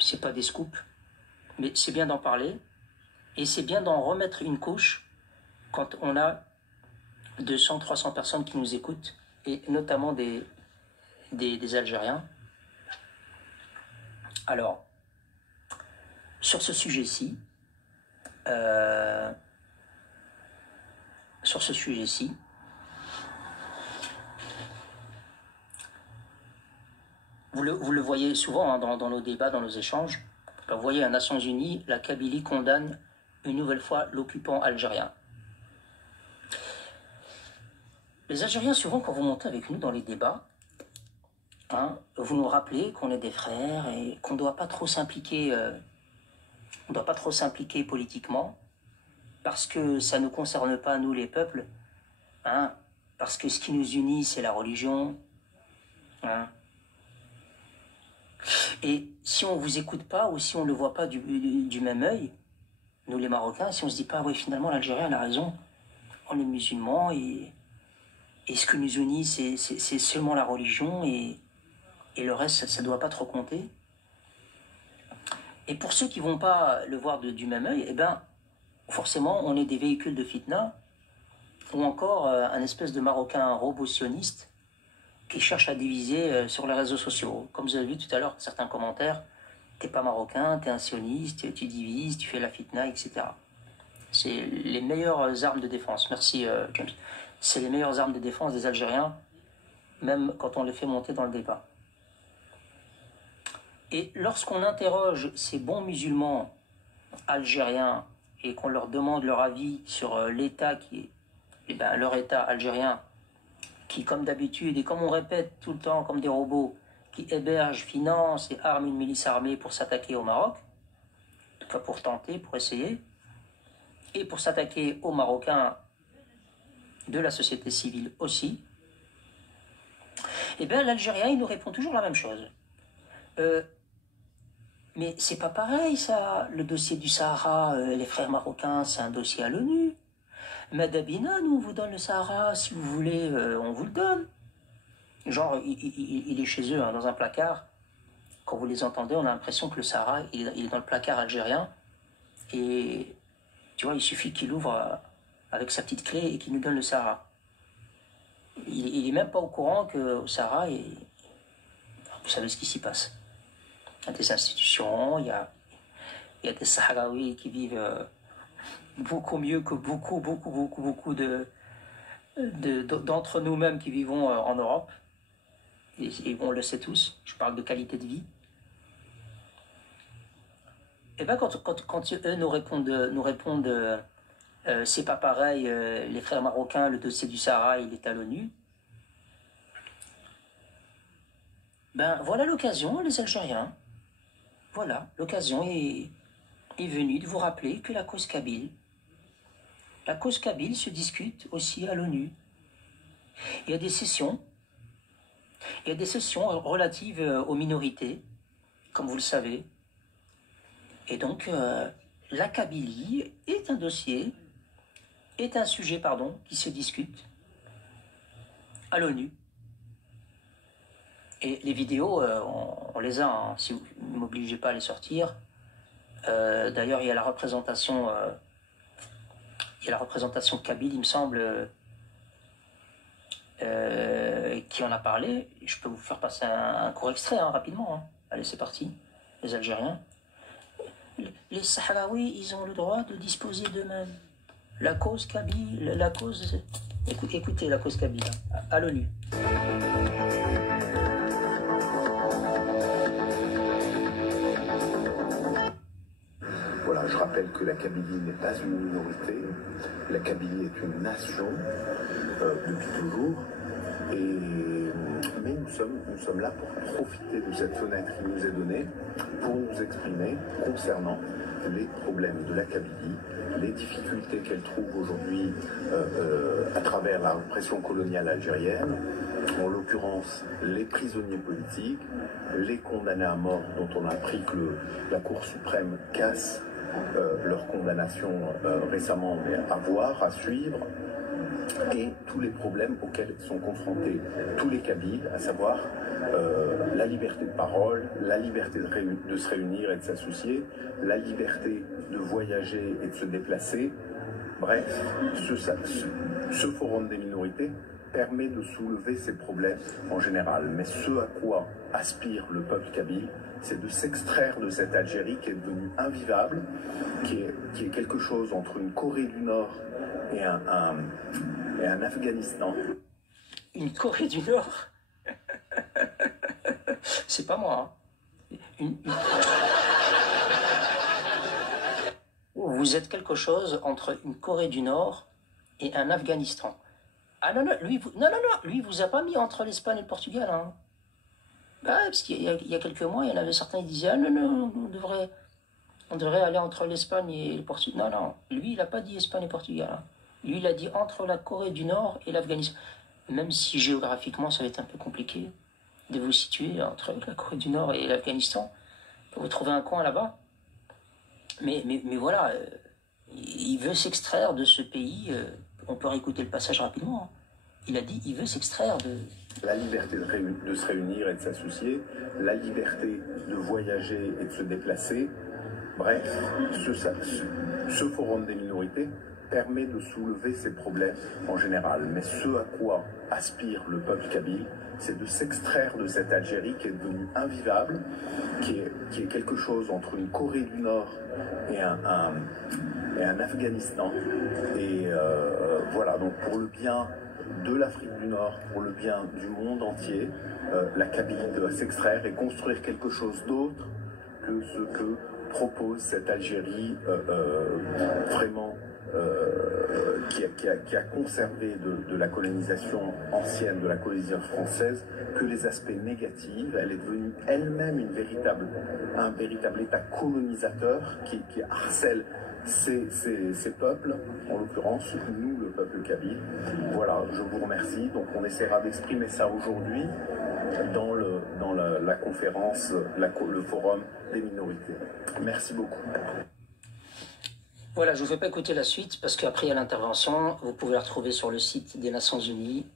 c'est pas des scoops, mais c'est bien d'en parler, et c'est bien d'en remettre une couche quand on a 200, 300 personnes qui nous écoutent, et notamment des Algériens. Alors, sur ce sujet-ci, vous le voyez souvent, hein, dans nos débats, dans nos échanges. Vous voyez, à Nations Unies, la Kabylie condamne une nouvelle fois l'occupant algérien. Les Algériens, souvent, quand vous montez avec nous dans les débats, hein, vous nous rappelez qu'on est des frères et qu'on ne doit pas trop s'impliquer politiquement, parce que ça ne nous concerne pas, nous, les peuples, hein, parce que ce qui nous unit, c'est la religion. Hein. Et si on ne vous écoute pas, ou si on ne le voit pas du même œil, nous les Marocains, si on ne se dit pas, oui, finalement, l'Algérien a raison, on est musulmans, et ce que nous unit, c'est seulement la religion, et le reste, ça ne doit pas trop compter. Et pour ceux qui ne vont pas le voir du même œil, eh ben, forcément, on est des véhicules de fitna, ou encore un espèce de Marocain robot sioniste qui cherche à diviser sur les réseaux sociaux. Comme vous avez vu tout à l'heure, certains commentaires, t'es pas marocain, t'es un sioniste, tu divises, tu fais la fitna, etc. C'est les meilleures armes de défense. Merci, James. C'est les meilleures armes de défense des Algériens, même quand on les fait monter dans le débat. Et lorsqu'on interroge ces bons musulmans algériens et qu'on leur demande leur avis sur l'État leur État algérien, qui, comme d'habitude, et comme on répète tout le temps, comme des robots, qui hébergent, financent et arment une milice armée pour s'attaquer au Maroc, en tout cas pour tenter, pour essayer, et pour s'attaquer aux Marocains de la société civile aussi, eh bien l'Algérien, il nous répond toujours la même chose. Mais c'est pas pareil, ça, le dossier du Sahara, les frères marocains, c'est un dossier à l'ONU. Madabina, nous, on vous donne le Sahara, si vous voulez, on vous le donne. Genre, il est chez eux, hein, dans un placard. Quand vous les entendez, on a l'impression que le Sahara, il est dans le placard algérien. Et, tu vois, il suffit qu'il ouvre avec sa petite clé et qu'il nous donne le Sahara. Il est même pas au courant qu'au Sahara, vous savez ce qui s'y passe. Il y a des institutions, il y a des Sahraouis qui vivent beaucoup mieux que beaucoup d'entre nous-mêmes qui vivons en Europe. Et on le sait tous, je parle de qualité de vie. Et bien quand eux nous répondent c'est pas pareil, les frères marocains, le dossier du Sahara, il est à l'ONU. Ben voilà l'occasion, les Algériens. Voilà, l'occasion est venue de vous rappeler que la cause kabyle se discute aussi à l'ONU. Il y a des sessions relatives aux minorités, comme vous le savez. Et donc, la Kabylie est un sujet, qui se discute à l'ONU. Et les vidéos, on les a, hein, si vous ne m'obligez pas à les sortir. D'ailleurs, il y a la représentation kabyle, il me semble, qui en a parlé. Je peux vous faire passer un court extrait, hein, rapidement. Hein. Allez, c'est parti. Les Algériens. Les Sahraouis, ils ont le droit de disposer d'eux-mêmes. La cause kabyle, écoutez la cause kabyle, à l'ONU. Voilà, je rappelle que la Kabylie n'est pas une minorité. La Kabylie est une nation depuis toujours. Mais nous sommes là pour profiter de cette fenêtre qui nous est donnée pour nous exprimer concernant les problèmes de la Kabylie, les difficultés qu'elle trouve aujourd'hui à travers la répression coloniale algérienne, en l'occurrence les prisonniers politiques, les condamnés à mort dont on a appris que la Cour suprême casse leur condamnation récemment, mais à voir, à suivre. et tous les problèmes auxquels sont confrontés tous les Kabyles, à savoir la liberté de parole, la liberté de se réunir et de s'associer, la liberté de voyager et de se déplacer. Bref, ce forum des minorités permet de soulever ces problèmes en général. Mais ce à quoi aspire le peuple kabyle, c'est de s'extraire de cette Algérie qui est devenue invivable, qui est quelque chose entre une Corée du Nord et un Afghanistan. Une Corée du Nord? C'est pas moi. Hein. Vous êtes quelque chose entre une Corée du Nord et un Afghanistan. Ah non, non, lui, vous a pas mis entre l'Espagne et le Portugal. Hein. Bah, parce qu'il y a quelques mois, il y en avait certains qui disaient, ah non, non, on devrait aller entre l'Espagne et le Portugal. Non, non, lui, il n'a pas dit Espagne et Portugal. Hein. Lui, il a dit entre la Corée du Nord et l'Afghanistan. Même si géographiquement, ça va être un peu compliqué de vous situer entre la Corée du Nord et l'Afghanistan. Vous trouvez un coin là-bas. Mais voilà, il veut s'extraire de ce pays. On peut réécouter le passage rapidement. Hein. Il a dit, il veut s'extraire de... La liberté de se réunir et de s'associer, la liberté de voyager et de se déplacer. Bref, ce forum des minorités permet de soulever ces problèmes en général. Mais ce à quoi aspire le peuple kabyle, c'est de s'extraire de cette Algérie qui est devenue invivable, qui est quelque chose entre une Corée du Nord et un Afghanistan. Et voilà, donc pour le bien de l'Afrique du Nord, pour le bien du monde entier, la Kabylie doit s'extraire et construire quelque chose d'autre que ce que propose cette Algérie vraiment qui a conservé de la colonisation ancienne, de la colonisation française, que les aspects négatifs. Elle est devenue elle-même un véritable État colonisateur qui harcèle ces peuples, en l'occurrence nous, le peuple kabyle. Voilà, je vous remercie. Donc on essaiera d'exprimer ça aujourd'hui dans la conférence, le forum des minorités. Merci beaucoup. Voilà, je ne vous fais pas écouter la suite parce qu'après il y a l'intervention. Vous pouvez la retrouver sur le site des Nations Unies.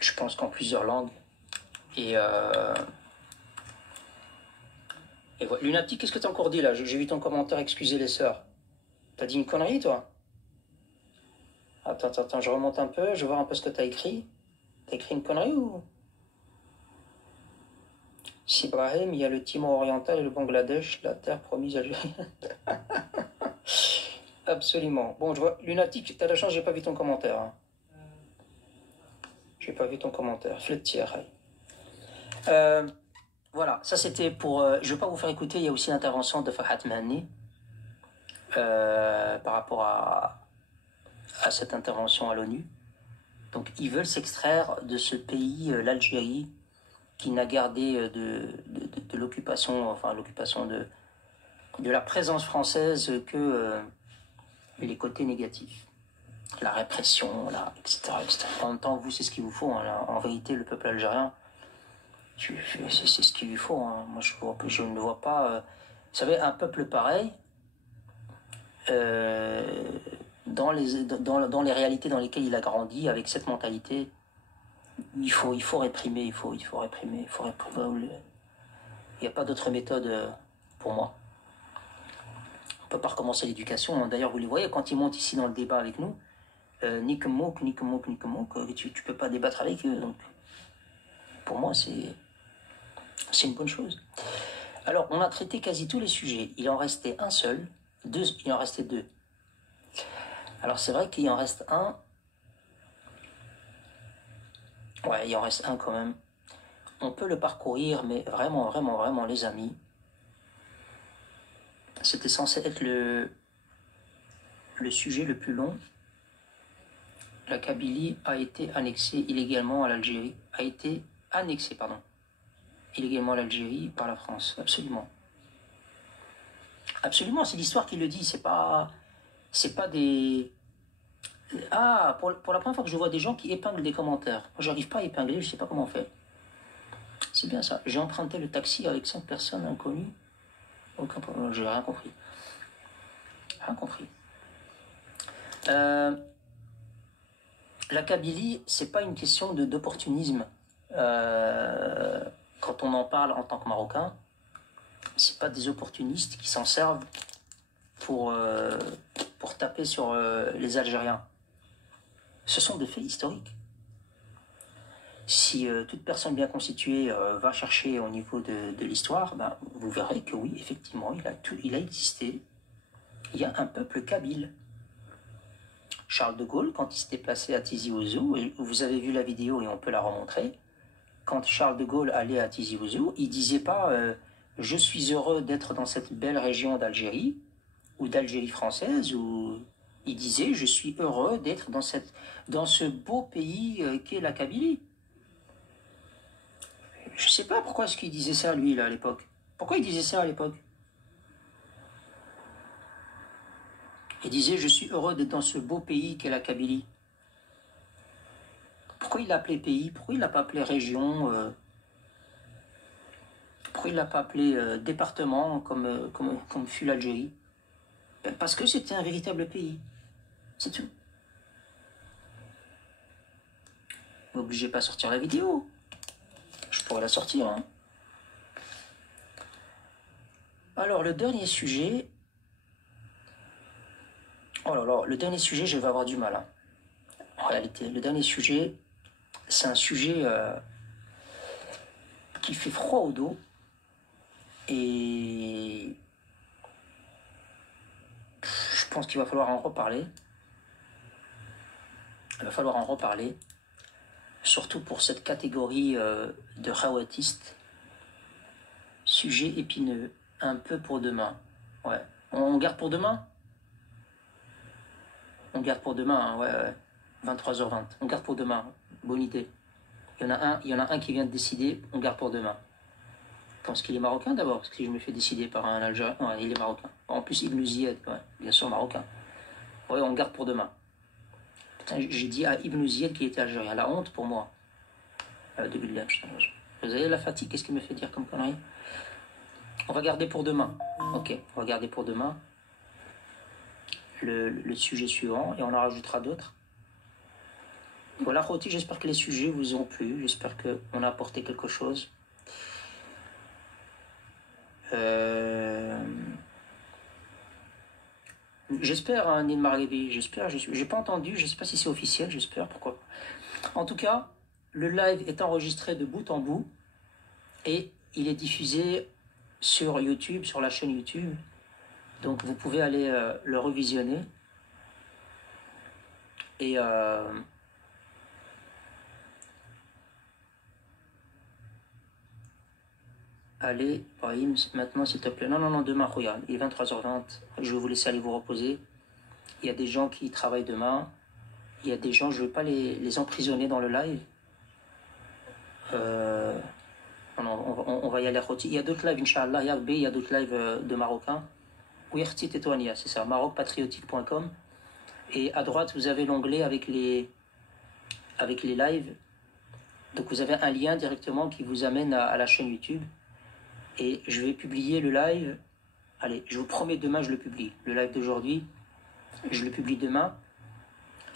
Je pense qu'en plusieurs langues. Et voilà. Lunatique, qu'est-ce que tu as encore dit là? J'ai vu ton commentaire, excusez les sœurs. T'as dit une connerie, toi? Attends, je remonte un peu, je vais voir un peu ce que t'as écrit. T'as écrit une connerie ou... Sibrahim, il y a le Timor oriental et le Bangladesh, la terre promise algérienne. Absolument. Bon, je vois... Lunatique, t'as la chance, j'ai pas vu ton commentaire. Hein. J'ai pas vu ton commentaire. Voilà, ça c'était pour... je vais pas vous faire écouter, il y a aussi l'intervention de Fahad Mahani. Par rapport à cette intervention à l'ONU. Donc ils veulent s'extraire de ce pays, l'Algérie, qui n'a gardé de l'occupation, enfin l'occupation de la présence française que les côtés négatifs. La répression, etc., etc. En même temps, vous, c'est ce qu'il vous faut. Hein, là. En vérité, le peuple algérien, c'est ce qu'il lui faut. Hein. Moi, je ne vois pas... vous savez, un peuple pareil, dans les réalités dans lesquelles il a grandi, avec cette mentalité, il faut réprimer, il faut réprimer. Il n'y a pas d'autre méthode pour moi. On ne peut pas recommencer l'éducation. D'ailleurs, vous les voyez, quand ils montent ici dans le débat avec nous, nique moque, tu ne peux pas débattre avec eux. Donc, pour moi, c'est une bonne chose. Alors, on a traité quasi tous les sujets. Il en restait un seul. Il en restait deux. Alors c'est vrai qu'il en reste un. Ouais, il en reste un quand même. On peut le parcourir, mais vraiment, les amis. C'était censé être le sujet le plus long. La Kabylie a été annexée illégalement à l'Algérie. Illégalement à l'Algérie par la France, absolument. Absolument, c'est l'histoire qui le dit, c'est pas des... Ah, pour la première fois que je vois des gens qui épinglent des commentaires. Moi, j'arrive pas à épingler, je sais pas comment on fait. C'est bien ça. J'ai emprunté le taxi avec 5 personnes inconnues. Aucun problème, j'ai rien compris. Rien compris. La Kabylie, c'est pas une question d'opportunisme. Quand on en parle en tant que Marocain, c'est pas des opportunistes qui s'en servent pour, pour taper sur les Algériens. Ce sont des faits historiques. Si toute personne bien constituée va chercher au niveau de l'histoire, ben, vous verrez que oui, effectivement, il a existé. Il y a un peuple kabyle. Charles de Gaulle, quand il s'était placé à Tizi Ouzou, et vous avez vu la vidéo et on peut la remontrer, quand Charles de Gaulle allait à Tizi Ouzou, il disait pas je suis heureux d'être dans cette belle région d'Algérie ou d'Algérie française, ou il disait je suis heureux d'être dans ce beau pays qu'est la Kabylie. Je sais pas pourquoi est-ce qu'il disait ça lui là à l'époque. Pourquoi il disait ça à l'époque? Il disait je suis heureux d'être dans ce beau pays qu'est la Kabylie. Pourquoi il l'appelait pays? Pourquoi il l'a pas appelé région? Pourquoi il l'a pas appelé département comme fut l'Algérie? Ben, parce que c'était un véritable pays. C'est tout. Vous n'obligez pas à sortir la vidéo. Je pourrais la sortir. Hein. Alors, le dernier sujet... Oh là là, le dernier sujet, je vais avoir du mal. Hein. En réalité, le dernier sujet, c'est un sujet qui fait froid au dos. Et... je pense qu'il va falloir en reparler. Il va falloir en reparler. Surtout pour cette catégorie de khawatistes. Sujet épineux. Un peu pour demain. Ouais. On garde pour demain? On garde pour demain, hein, ouais. 23h20. On garde pour demain. Bonne idée. Il y en a un qui vient de décider, on garde pour demain. Pense qu'il est marocain d'abord, parce que si je me fais décider par un Algérien, ouais, il est marocain. En plus, Ibn Ziyad, ouais, bien sûr marocain. Ouais, on garde pour demain. Putain, j'ai dit à Ibn Ziyad qu'il était algérien. La honte pour moi. Début de l'âge. Vous avez la fatigue, qu'est-ce qu'il me fait dire comme connerie? On va garder pour demain. Ok, on va garder pour demain le sujet suivant et on en rajoutera d'autres. Voilà, Khoti, j'espère que les sujets vous ont plu. J'espère qu'on a apporté quelque chose. J'espère, hein, Nil Margabi, j'espère. J'ai pas entendu, je sais pas si c'est officiel, j'espère, pourquoi. En tout cas, le live est enregistré de bout en bout et il est diffusé sur YouTube, sur la chaîne YouTube. Donc vous pouvez aller le revisionner. Et allez, Brahim, maintenant s'il te plaît. Non, non, non, demain, regarde, il est 23h20. Je vais vous laisser aller vous reposer. Il y a des gens qui travaillent demain. Il y a des gens, je ne veux pas les emprisonner dans le live. Non, on va y aller. Il y a d'autres lives, Inch'Allah. Il y a d'autres lives de Marocains. Ouirti Tetouania, c'est ça, marocpatriotique.com. Et à droite, vous avez l'onglet avec les lives. Donc vous avez un lien directement qui vous amène à la chaîne YouTube. Et je vais publier le live. Allez, je vous promets, demain, je le publie. Le live d'aujourd'hui, je le publie demain.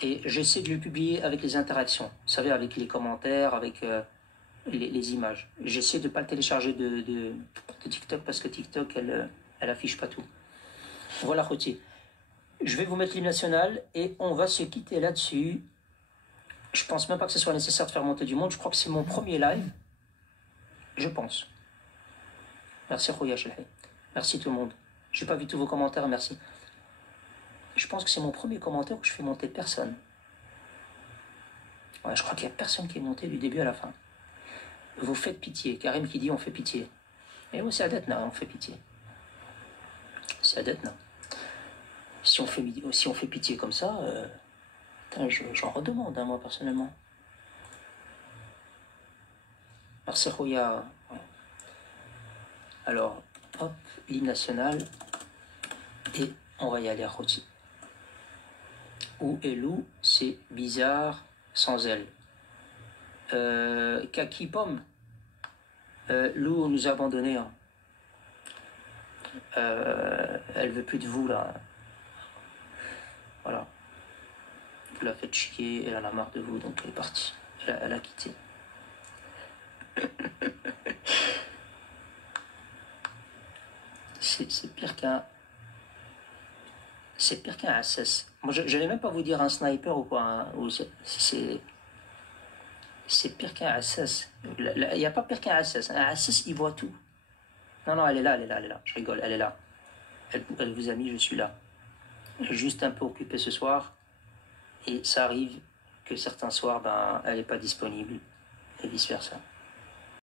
Et j'essaie de le publier avec les interactions. Vous savez, avec les commentaires, avec les images. J'essaie de ne pas le télécharger de TikTok parce que TikTok, elle affiche pas tout. Voilà, Khoti. Je vais vous mettre l'hymne national et on va se quitter là-dessus. Je pense même pas que ce soit nécessaire de faire monter du monde. Je crois que c'est mon premier live. Je pense. Merci, Khouya Chelhay. Merci tout le monde. Je n'ai pas vu tous vos commentaires, merci. Je pense que c'est mon premier commentaire où je fais monter personne. Ouais, je crois qu'il n'y a personne qui est monté du début à la fin. Vous faites pitié. Karim qui dit on fait pitié. Et oui, c'est Adetna, on fait pitié. C'est Adetna. Si on fait pitié comme ça, j'en redemande, hein, moi, personnellement. Merci, Khouya. Ouais. Alors, hop, l'hymne national. Et on va y aller à Khoti. Où est Lou? C'est bizarre sans elle. Kaki Pomme. Lou nous a abandonnés. Hein. Elle veut plus de vous, là. Voilà. vous la faites chier, elle en a marre de vous, donc elle est partie. Elle a quitté. C'est pire qu'un... C'est pire qu'un SS. Moi, je n'allais même pas vous dire un sniper ou quoi. Hein, c'est pire qu'un SS. Il n'y a pas pire qu'un SS. Un SS, il voit tout. Non, non, elle est là, elle est là, elle est là. Je rigole, elle est là. Elle vous a mis, je suis là. Je suis juste un peu occupé ce soir. Et ça arrive que certains soirs, ben, elle n'est pas disponible. Et vice-versa.